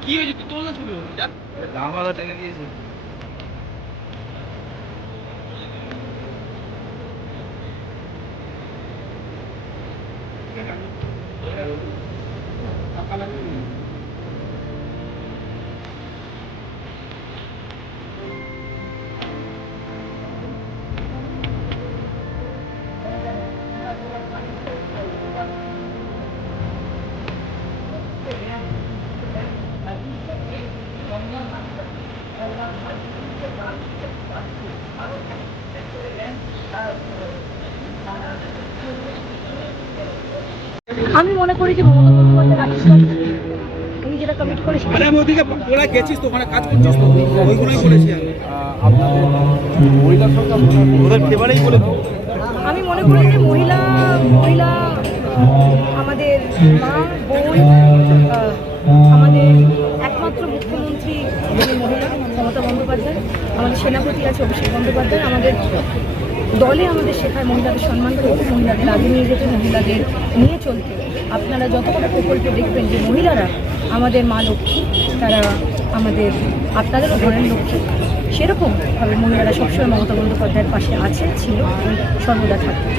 기회지 또 하나 저기 남아가 당기지. 아까는 আমি মনে করি যে মমতা বন্দ্যোপাধ্যায় কমিট করেছেন মানে আমি ওদিকে তোরা গেছিস তো ওখানে কাজ করছিস তো? ওইগুলোই বলেছি আমি। ওদের ফেভারেই বলে দিই আমি মনে করি যে মহিলা মহিলা আমাদের মা বোন আমাদের একমাত্র মুখ্যমন্ত্রী যিনি মহিলা মমতা বন্দ্যোপাধ্যায় আমাদের সেনাপতি আছে অভিষেক বন্দ্যোপাধ্যায়। আমাদের দলে আমাদের শেখায় মহিলাদের সম্মান করতে মহিলাদের আগে নিয়ে যেতে, মহিলাদের নিয়ে চলতে। আপনারা যতটা প্রকল্পে দেখবেন যে মহিলারা আমাদের মা লক্ষ্মী, তারা আমাদের আপনাদেরও ঘরের লক্ষ্মী, সেরকমভাবে মহিলারা সবসময় মমতা বন্দ্যোপাধ্যায়ের পাশে আছে ছিল সর্বদা থাকবে